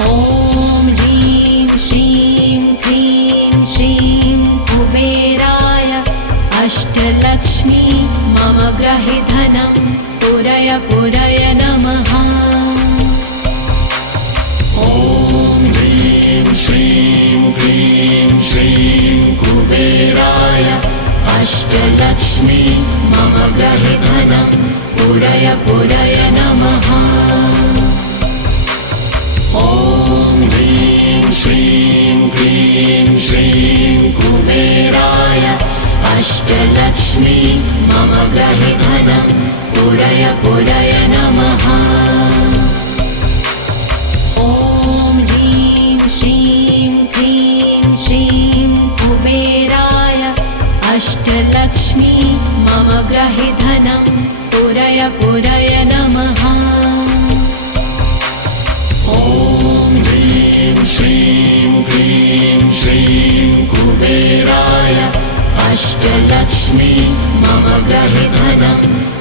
ॐ ह्रीं श्रीं क्रीं श्रीं कुबेराय अष्टलक्ष्मी मम गृहे धनं पुरय पुरय नमः। ॐ ह्रीं श्रीं क्रीं श्रीं कुबेराय अष्टलक्ष्मी मम गृहे धनं पुरय पुरय नमः। ॐ ह्रीं श्रीं क्रीं श्रीं कुबेराय अष्टलक्ष्मी मम गृहे धनं पुरय पुरय नमः। ॐ ह्रीं श्रीं क्रीं श्रीं कुबेराय अष्टलक्ष्मी मम गृहे धनं पुरय पुरय नमः। ॐ ह्रीं श्रीं क्रीं श्रीं कुबेराय अष्टलक्ष्मी मम गृहे धनं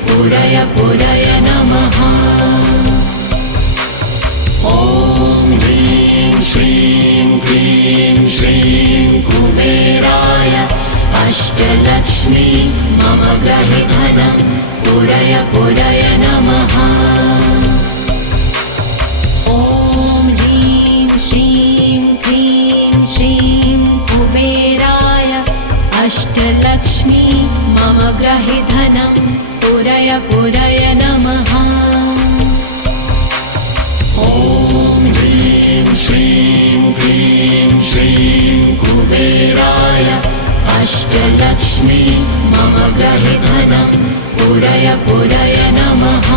पुरय पुरय नमः। ॐ ह्रीं श्रीं क्रीं श्रीं कुबेराय अष्टलक्ष्मी मम गृहे धनं पुरय पुरय नमः। ॐ ह्रीं श्रीं क्रीं श्रीं कुबेराय अष्टलक्ष्मी मम गृहे धनं पुरय पुरय नमः। ॐ ह्रीं श्रीं क्रीं श्रीं कुबेराय अष्टलक्ष्मी मम गृहे धनं पुरय पुरय नमः।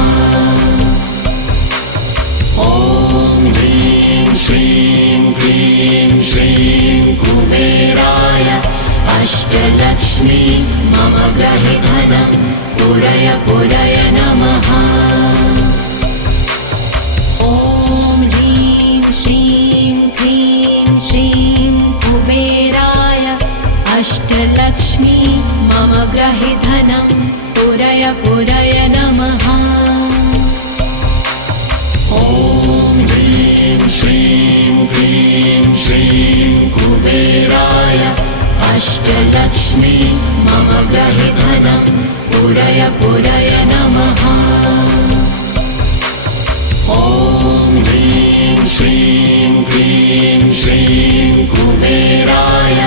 ॐ ह्रीं श्रीं क्रीं श्रीं कुबेराय अष्टलक्ष्मी मम गृहे धनं पुरय पुरय नमः। ॐ ह्रीं श्रीं क्रीं श्रीं कुबेराय अष्टलक्ष्मी मम गृहे धनं पुरय पुरय नमः। ॐ ह्रीं श्रीं क्रीं श्रीं कुबेराय अष्टलक्ष्मी मम गृहे धनं पुरय पुरय नमः। ॐ ह्रीं श्रीं क्रीं श्रीं कुबेराय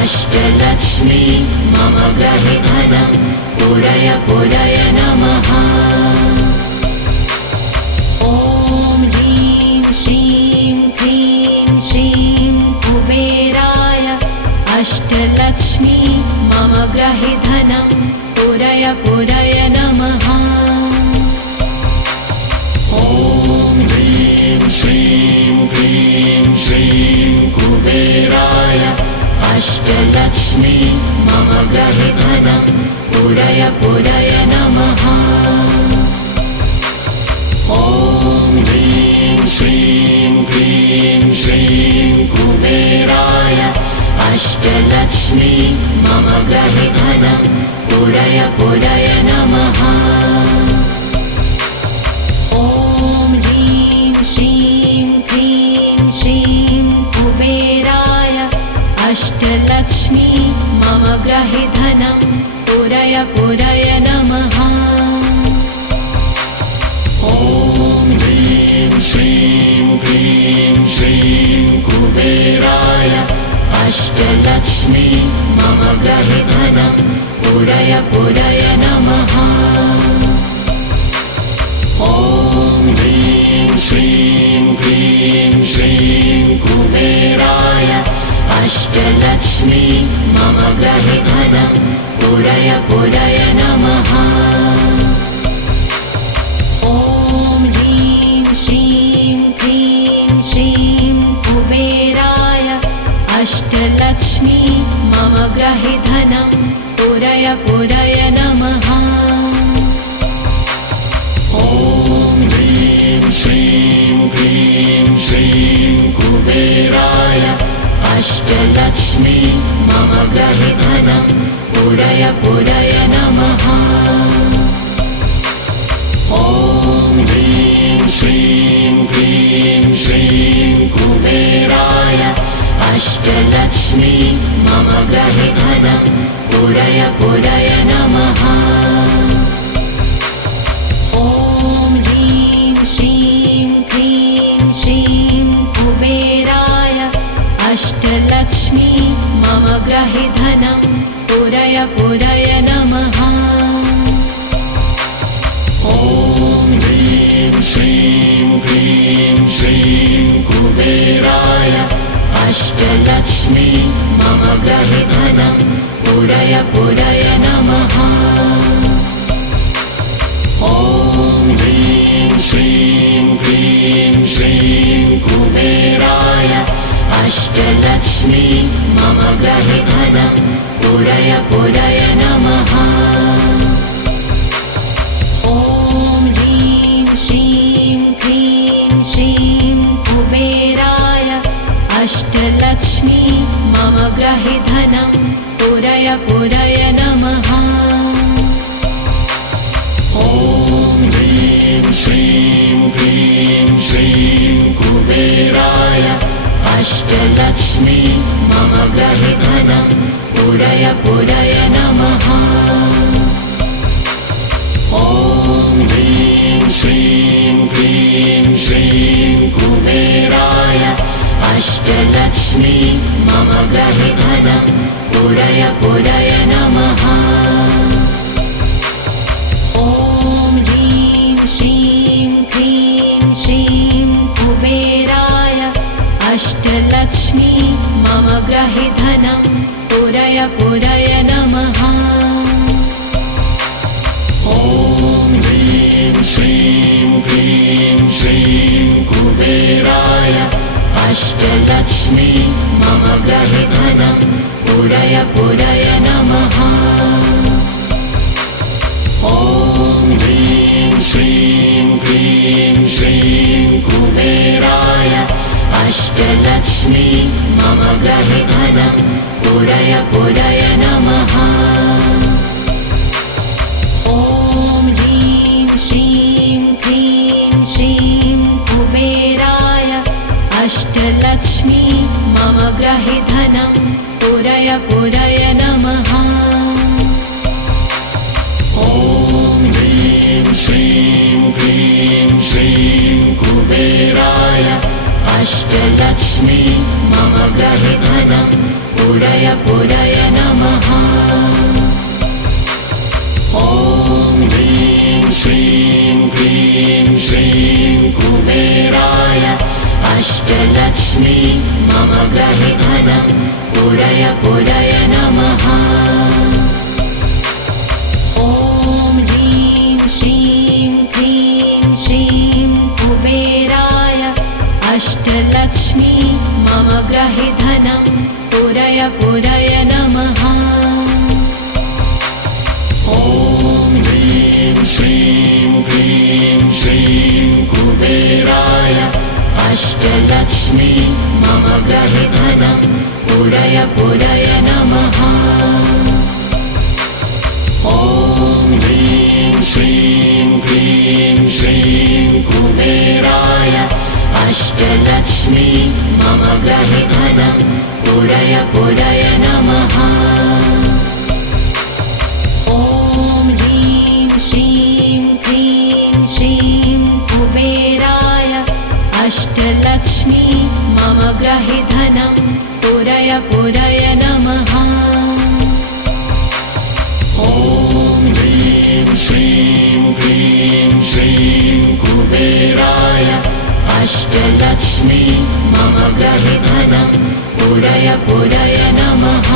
अष्टलक्ष्मी मम गृहे धनं पुरय पुरय नमः। ॐ ह्रीं श्रीं क्रीं श्रीं कुबेराय अष्टलक्ष्मी मम गृहे धनं पुरय पुरय नमः। ॐ ह्रीं श्रीं क्रीं श्रीं कुबेराय अष्टलक्ष्मी मम गृहे धनं पुरय पुरय नमः। ॐ ह्रीं श्रीं क्रीं श्रीं कुबेराय अष्टलक्ष्मी मम गृहे धनं पुरय पुरय नमः। ॐ ह्रीं श्रीं क्रीं श्रीं कुबेराय अष्टलक्ष्मी मम गृहे धनं पुरय पुरय नमः। ॐ ह्रीं श्रीं क्रीं श्रीं कुबेराय अष्टलक्ष्मी मम गृहे धनं पुरय पुरय नमः। ॐ ह्रीं श्रीं क्रीं श्रीं कुबेराय अष्टलक्ष्मी मम गृहे धनं पुरय पुरय नमः। ॐ ह्रीं श्रीं क्रीं श्रीं कुबेराय अष्टलक्ष्मी मम गृहे धनं पुरय पुरय नमः। ॐ ह्रीं श्रीं क्रीं श्रीं कुबेराय अष्टलक्ष्मी मम गृहे धनं पुरय पुरय नमः। ॐ ह्रीं श्रीं क्रीं श्रीं अष्टलक्ष्मी मम गृहे धनं पूरय पूरय नमः। ॐ ह्रीं श्रीं क्लीं श्रीं कुबेराय अष्टलक्ष्मी मम गृहे धनं पूरय पूरय नमः। ॐ ह्रीं श्रीं क्लीं श्रीं कुबेराय अष्टलक्ष्मी मम गृहे धनं पूरय पूरय नमः। ॐ ह्रीं श्रीं क्लीं श्रीं कुबेराय अष्टलक्ष्मी मम गृहे धनं पूरय पूरय नमः। ॐ ह्रीं श्रीं क्लीं श्रीं कुबेराय अष्टलक्ष्मी मम गृहे धनं पूरय पूरय नमः। ॐ ह्रीं श्रीं क्लीं श्रीं कुबेराय अष्टलक्ष्मी मम गृहे धनं पूरय पूरय नमः। ॐ ह्रीं श्रीं क्लीं श्रीं कुबेराय अष्टलक्ष्मी मम गृहे धनं पूरय पूरय नमः। ॐ ह्रीं श्रीं क्लीं श्रीं कुबेराय अष्टलक्ष्मी मम गृहे धनं पूरय पूरय नमः। ॐ ह्रीं श्रीं क्लीं श्रीं कुबेराय अष्टलक्ष्मी मम गृहे धनं पूरय पूरय नमः। ॐ ह्रीं श्रीं क्लीं श्रीं कुबेराय अष्टलक्ष्मी मम गृहे धनं पूरय पूरय नमः। ॐ ह्रीं श्रीं क्लीं श्रीं कुबेराय अष्टलक्ष्मी मम गृहे धनं पूरय पूरय नमः। ॐ ह्रीं श्रीं क्लीं श्रीं कुबेराय अष्टलक्ष्मी मम गृहे धनं पूरय पूरय नमः। ॐ ह्रीं श्रीं क्लीं श्रीं कुबेराय अष्टलक्ष्मी मम गृहे धनं पूरय पूरय नमः। ॐ ह्रीं श्रीं क्लीं श्रीं कुबेराय अष्टलक्ष्मी मम गृहे धनं पूरय पूरय नमः। ॐ ह्रीं श्रीं क्लीं श्रीं कुबेराय अष्टलक्ष्मी मम गृहे धनं पूरय पूरय नमः। ॐ ह्रीं श्रीं क्लीं श्रीं कुबेराय अष्टलक्ष्मी मम गृहे धनं पूरय पूरय नमः। ॐ ह्रीं श्रीं क्लीं श्रीं कुबेराय अष्टलक्ष्मी मम गृहे धनं पूरय पूरय नमः। ॐ ह्रीं श्रीं क्लीं श्रीं कुबेराय अष्टलक्ष्मी मम गृहे धनं पूरय पूरय नमः।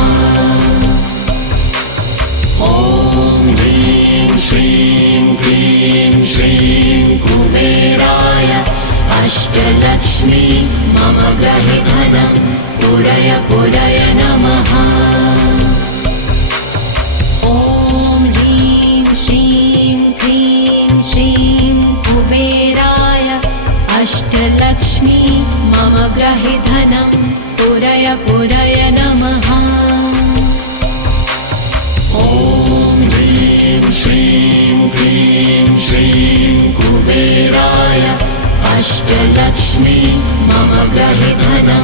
ॐ ह्रीं श्रीं क्लीं श्रीं कुबेराय अष्टलक्ष्मी मम गृहे धनं पूरय पूरय नमः। ॐ ह्रीं श्रीं क्लीं श्रीं कुबेराय अष्टलक्ष्मी मम गृहे धनं पूरय पूरय नमः। ॐ ह्रीं श्रीं क्लीं श्रीं कुबेराय अष्टलक्ष्मी मम गृहे धनं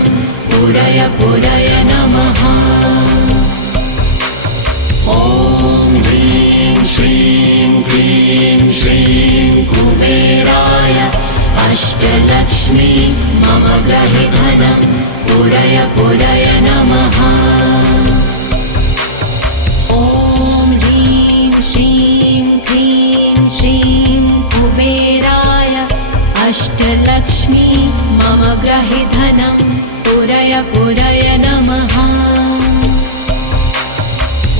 पूरय पूरय नमः। ॐ ह्रीं श्रीं क्लीं श्रीं कुबेराय अष्टलक्ष्मी मम गृहे धनं पूरय पूरय नमः। ॐ ह्रीं श्रीं क्लीं श्रीं कुबेराय अष्टलक्ष्मी मम गृहे धनं पूरय पूरय नमः।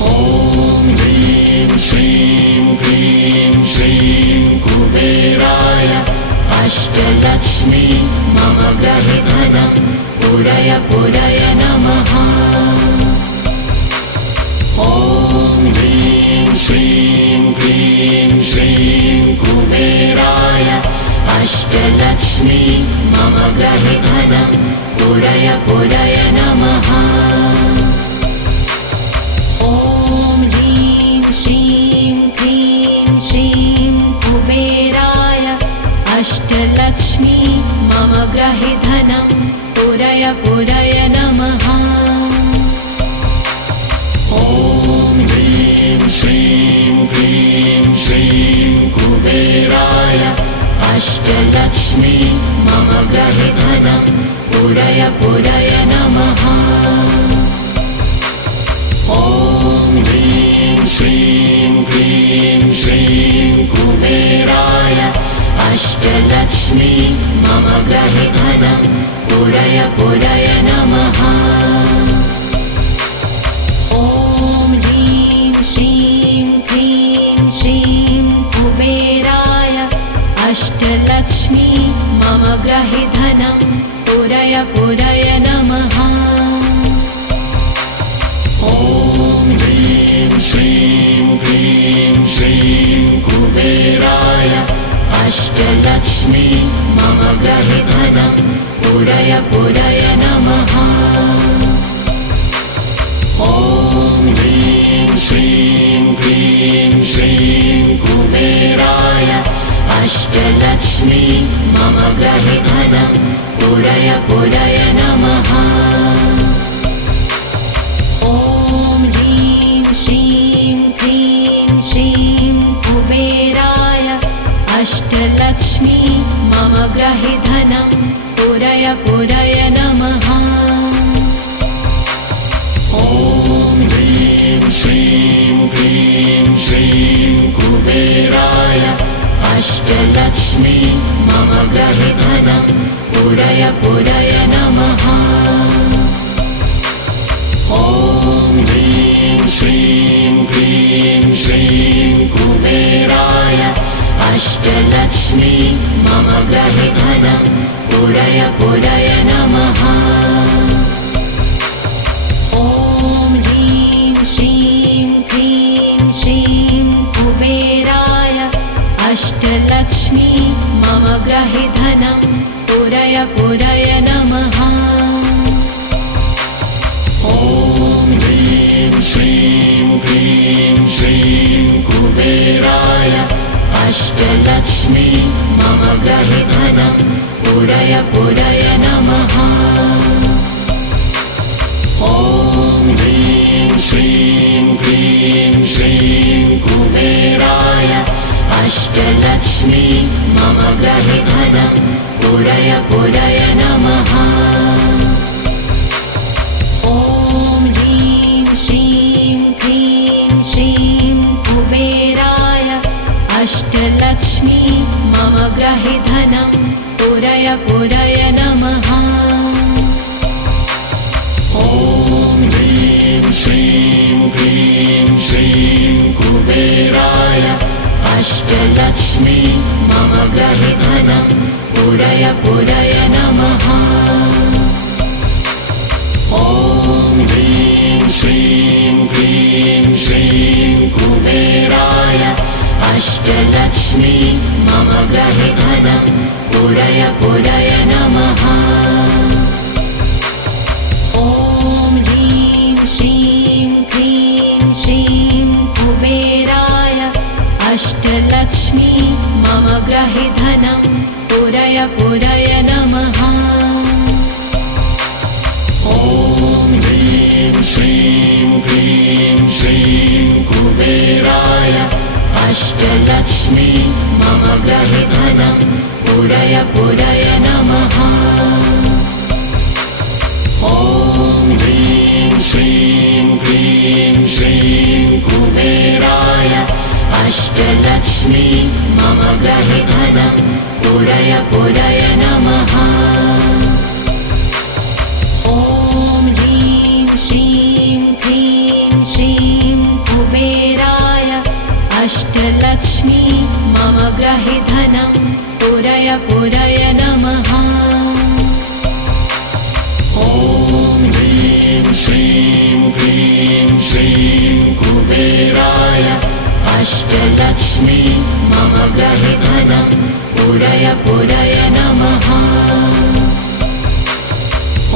ॐ ह्रीं श्रीं क्लीं श्रीं कुबेराय अष्टलक्ष्मी मम गृहे धनं पूरय पूरय नमः। ॐ ह्रीं श्रीं क्लीं श्रीं कुबेराय अष्टलक्ष्मी मम गृहे धनं पूरय पूरय नमः। ॐ ह्रीं श्रीं क्लीं श्रीं कुबेराय अष्टलक्ष्मी मम गृहे धनं पूरय पूरय नमः। ॐ ह्रीं श्रीं क्लीं श्रीं कुबेराय अष्टलक्ष्मी मम गृहे धनं पूरय पूरय नमः। ॐ ह्रीं श्रीं क्लीं श्रीं कुबेराय अष्टलक्ष्मी मम गृहे धनं पूरय पूरय नमः। ॐ ह्रीं श्रीं क्लीं श्रीं कुबेराय अष्टलक्ष्मी मम गृहे धनं पूरय पूरय नमः। ॐ ह्रीं श्रीं क्लीं श्रीं कुबेराय अष्टलक्ष्मी मम गृहे धनं पूरय पूरय नमः। ॐ ह्रीं श्रीं क्लीं श्रीं कुबेराय अष्टलक्ष्मी मम गृहे धनं पूरय पूरय नमः। ॐ ह्रीं श्रीं क्लीं श्रीं कुबेराय अष्टलक्ष्मी मम गृहे धनं पूरय पूरय नमः। ॐ ह्रीं श्रीं क्लीं श्रीं कुबेराय अष्टलक्ष्मी मम गृहे धनं पूरय पूरय नमः। ॐ ह्रीं श्रीं क्लीं श्रीं कुबेराय अष्टलक्ष्मी मम गृहे धनं पूरय पूरय नमः। ॐ ह्रीं श्रीं क्लीं श्रीं कुबेराय अष्टलक्ष्मी मम गृहे धनं पूरय पूरय नमः। ॐ ह्रीं श्रीं क्लीं श्रीं कुबेराय अष्टलक्ष्मी मम गृहे धनं पूरय पूरय नमः। ॐ ह्रीं श्रीं क्लीं श्रीं कुबेराय अष्टलक्ष्मी मम गृहे धनं पूरय पूरय नमः। ॐ ह्रीं श्रीं क्लीं श्रीं कुबेराय अष्टलक्ष्मी मम गृहे धनं पूरय पूरय नमः। ॐ ह्रीं श्रीं क्लीं श्रीं कुबेराय अष्टलक्ष्मी मम गृहे धनं पूरय पूरय नमः। ॐ ह्रीं श्रीं क्लीं श्रीं कुबेराय अष्टलक्ष्मी मम गृहे धनं पूरय पूरय नमः। ॐ ह्रीं श्रीं क्लीं श्रीं कुबेराय अष्टलक्ष्मी मम गृहे धनं पूरय पूरय नमः। ॐ कुबेराय अष्टलक्ष्मी मम गृहे धनं पूरय पूरय नमः। ॐ ह्रीं श्रीं क्लीं श्रीं कुबेराय अष्टलक्ष्मी मम गृहे धनं पूरय पूरय नमः। ॐ ह्रीं श्रीं क्लीं श्रीं कुबेराय अष्टलक्ष्मी मम गृहे धनं पूरय पूरय नमः। ॐ ह्रीं श्रीं क्लीं श्रीं कुबेराय अष्टलक्ष्मी मम गृहे धनं पूरय पूरय नमः।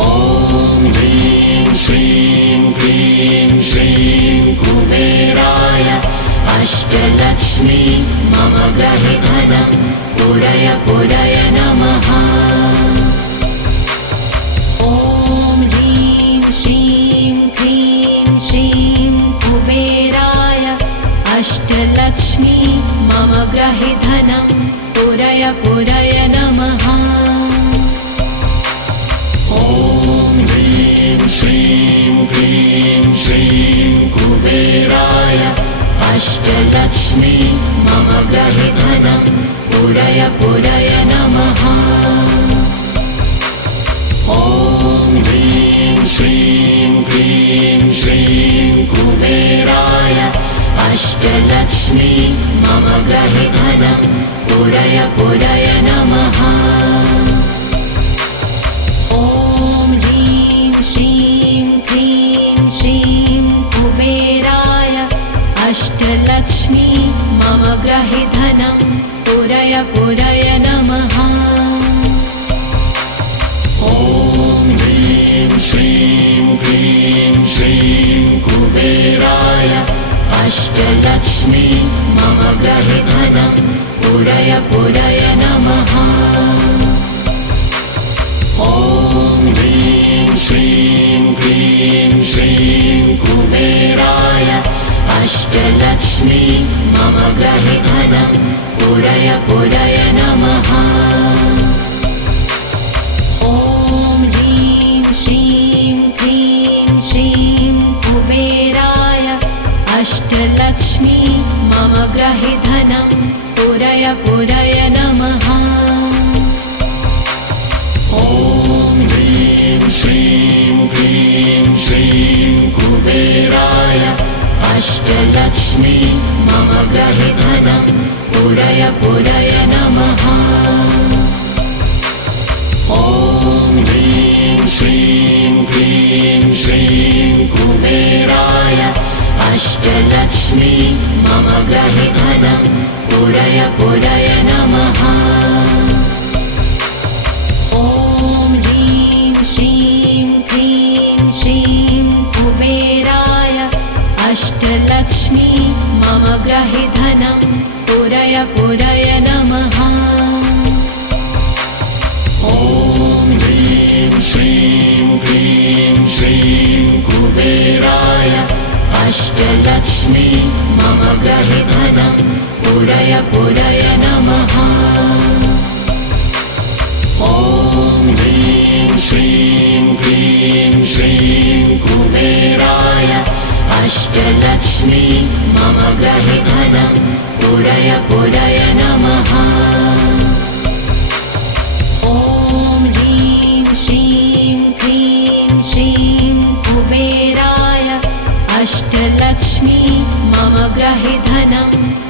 ॐ ह्रीं श्रीं क्लीं श्रीं कुबेराय अष्टलक्ष्मी मम गृहे धनं पूरय पूरय नमः। ॐ ह्रीं श्रीं क्लीं श्रीं कुबेराय अष्टलक्ष्मी मम गृहे धनं पूरय पूरय नमः। ॐ ह्रीं श्रीं क्लीं श्रीं कुबेराय अष्टलक्ष्मी मम गृहे धनं पूरय पूरय नमः। ॐ ह्रीं श्रीं क्लीं श्रीं कुबेराय अष्टलक्ष्मी मम गृहे धनं पूरय पूरय नमः। ॐ ह्रीं श्रीं क्लीं श्रीं कुबेराय अष्टलक्ष्मी मम गृहे धनं पूरय पूरय नमः। ॐ ह्रीं श्रीं क्लीं श्रीं कुबेराय अष्टलक्ष्मी मम गृहे धनं पूरय पूरय नमः। ॐ ह्रीं श्रीं क्लीं श्रीं कुबेराय अष्टलक्ष्मी मम गृहे धनं पूरय पूरय नमः। ॐ ह्रीं श्रीं क्लीं श्रीं कुबेराय अष्टलक्ष्मी मम गृहे धनं पूरय पूरय नमः। ॐ ह्रीं श्रीं क्लीं श्रीं कुबेराय अष्टलक्ष्मी मम गृहे धनं पूरय पूरय नमः। ॐ ह्रीं श्रीं क्लीं श्रीं कुबेराय अष्टलक्ष्मी मम गृहे धनं पूरय पूरय नमः। ॐ ह्रीं श्रीं क्लीं श्रीं कुबेराय अष्टलक्ष्मी मम गृहे धनं पूरय पूरय नमः। ॐ ह्रीं श्रीं क्लीं श्रीं कुबेराय अष्टलक्ष्मी मम गृहे धनं पूरय पूरय नमः। ॐ ह्रीं श्रीं क्लीं श्रीं कुबेराय अष्टलक्ष्मी मम गृहे धनं पूरय पूरय नमः। ॐ ह्रीं श्रीं क्लीं श्रीं कुबेराय अष्टलक्ष्मी मम गृहे धनं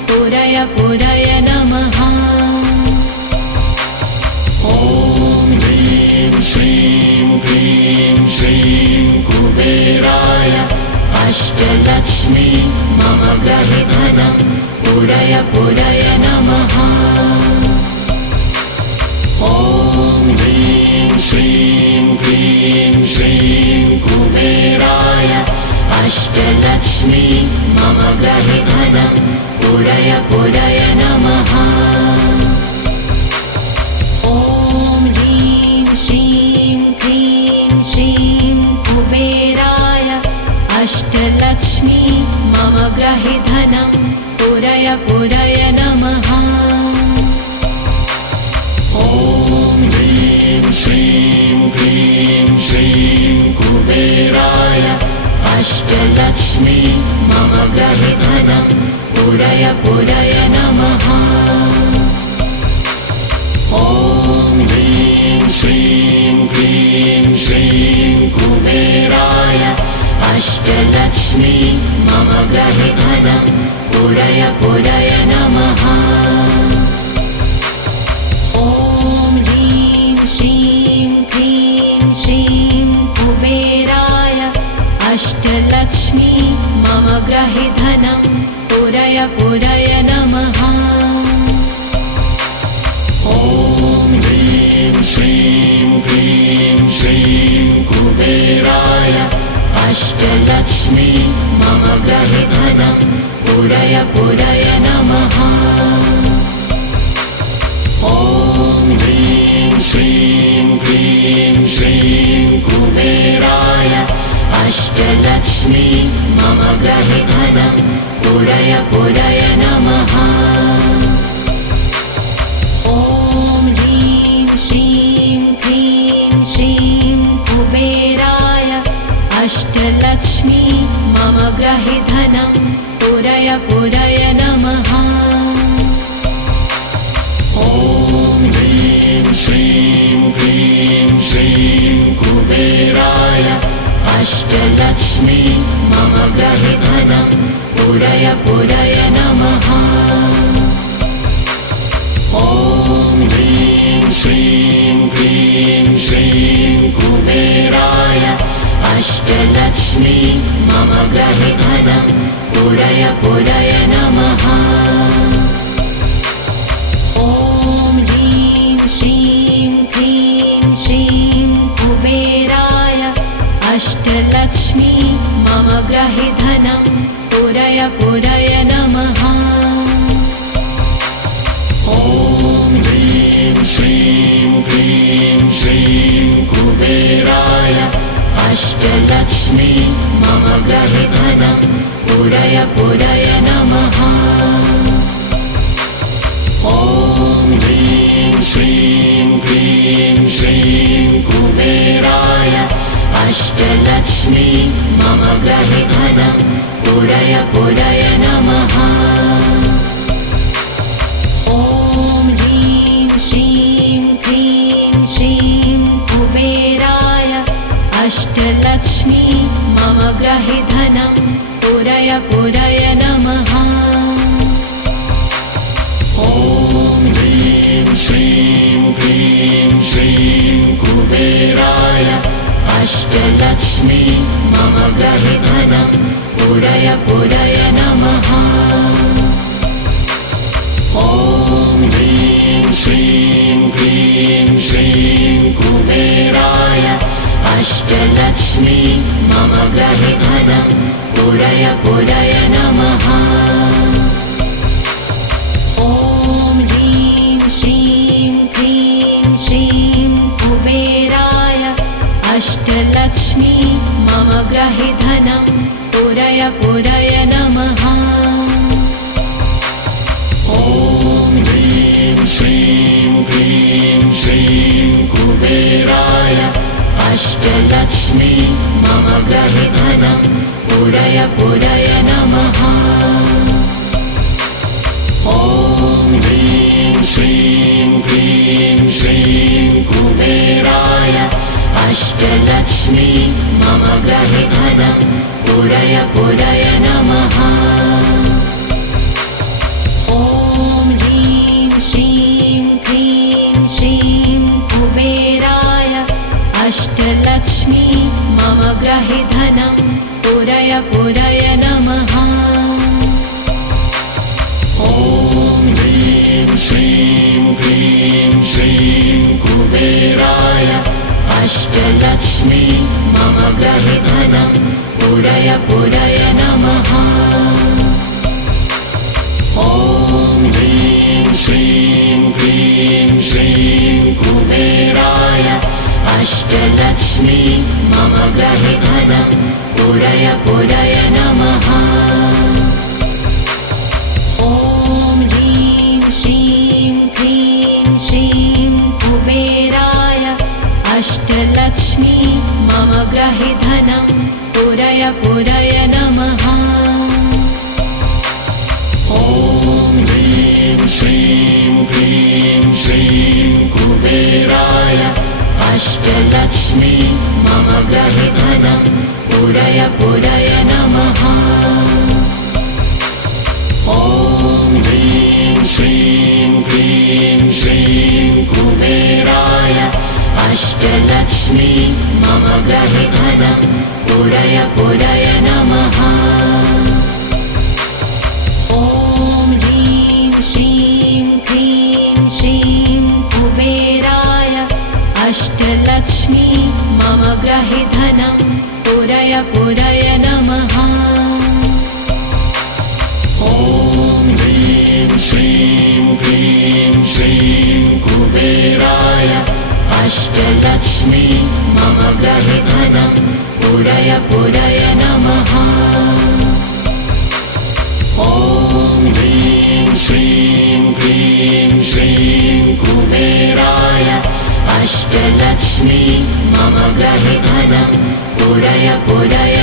पूरय पूरय नमः। ॐ ह्रीं श्रीं क्लीं श्रीं कुबेराय अष्टलक्ष्मी मम गृहे धनं पूरय पूरय नमः। ॐ ह्रीं श्रीं क्लीं श्रीं कुबेराय अष्टलक्ष्मी मम गृहे धनं पूरय पूरय नमः। ॐ ह्रीं श्रीं क्लीं श्रीं कुबेराय अष्टलक्ष्मी मम ग्रहे धनं पूरय पूरय नमः। ॐ ह्रीं श्रीं क्लीं श्रीं कुबेराय अष्टलक्ष्मी मम ग्रहे धनं पूरय पूरय नमः। ॐ ह्रीं श्रीं क्लीं श्रीं कुबेराय अष्टलक्ष्मी मम ग्रहे धनं पूरय पूरय नमः। ॐ ह्रीं श्रीं क्लीं श्रीं कुबेराय अष्टलक्ष्मी मम ग्रहे धनं पूरय पूरय नमः। ॐ ह्रीं श्रीं क्लीं श्रीं कुबेराय अष्टलक्ष्मी मम ग्रहे धनं पूरय पूरय नमः। ॐ ह्रीं श्रीं क्लीं श्रीं कुबेराय अष्टलक्ष्मी मम ग्रहे धनं पूरय पूरय नमः। ॐ ह्रीं श्रीं क्लीं श्रीं कुबेराय अष्टलक्ष्मी मम ग्रहे धनं पूरय पूरय नमः। ॐ ह्रीं श्रीं क्लीं श्रीं कुबेराय अष्टलक्ष्मी मम ग्रहे धनं पूरय पूरय नमः। ॐ ह्रीं श्रीं क्लीं श्रीं कुबेराय अष्टलक्ष्मी मम ग्रहे धनं पूरय पूरय नमः। ॐ ह्रीं श्रीं क्लीं श्रीं कुबेराय अष्टलक्ष्मी मम ग्रहे धनं पूरय पूरय नमः। ॐ ह्रीं श्रीं क्लीं श्रीं कुबेराय अष्टलक्ष्मी मम ग्रहे धनं पूरय पूरय नमः। ॐ ह्रीं श्रीं क्लीं श्रीं कुबेराय अष्टलक्ष्मी मम ग्रहे धनं पूरय पूरय नमः। ॐ ह्रीं श्रीं क्लीं श्रीं कुबेराय अष्टलक्ष्मी मम ग्रहे धनं पूरय पूरय नमः। ॐ ह्रीं श्रीं क्लीं श्रीं कुबेराय अष्टलक्ष्मी मम ग्रहे धनं पूरय पूरय नमः। ॐ ह्रीं श्रीं क्लीं श्रीं कुबेराय अष्टलक्ष्मी मम ग्रहे धनं पूरय पूरय नमः। ॐ ह्रीं श्रीं क्लीं श्रीं कुबेराय अष्टलक्ष्मी मम ग्रहे धनं पूरय पूरय नमः। ॐ ह्रीं श्रीं क्लीं श्रीं कुबेराय अष्टलक्ष्मी मम ग्रहे धनं पूरय पूरय नमः। ॐ ह्रीं श्रीं क्लीं श्रीं कुबेराय अष्टलक्ष्मी मम ग्रहे धनं पूरय पूरय नमः। ॐ ह्रीं श्रीं क्लीं श्रीं कुबेराय अष्टलक्ष्मी मम ग्रहे धनं पूरय पूरय नमः। ॐ ह्रीं श्रीं क्लीं श्रीं कुबेराय अष्टलक्ष्मी मम ग्रहे धनं पूरय पूरय नमः। ॐ ह्रीं श्रीं क्लीं श्रीं कुबेराय अष्टलक्ष्मी मम ग्रहे धनं पूरय पूरय नमः। अष्टलक्ष्मी मम ग्रहे धनं पूरय पूरय नमः। ॐ ह्रीं श्रीं क्लीं श्रीं कुबेराय अष्टलक्ष्मी मम ग्रहे धनं पूरय पूरय नमः। ॐ ह्रीं श्रीं क्लीं श्रीं कुबेराय अष्टलक्ष्मी मम ग्रहे धनं पूरय पूरय नमः। ॐ ह्रीं श्रीं क्लीं श्रीं कुबेराय अष्टलक्ष्मी मम ग्रहे धनं पूरय पूरय नमः। ॐ ह्रीं श्रीं क्लीं श्रीं कुबेराय अष्टलक्ष्मी मम ग्रहे धनं पूरय पूरय नमः। ॐ ह्रीं श्रीं क्लीं श्रीं कुबेराय अष्टलक्ष्मी मम ग्रहे धनं पूरय पूरय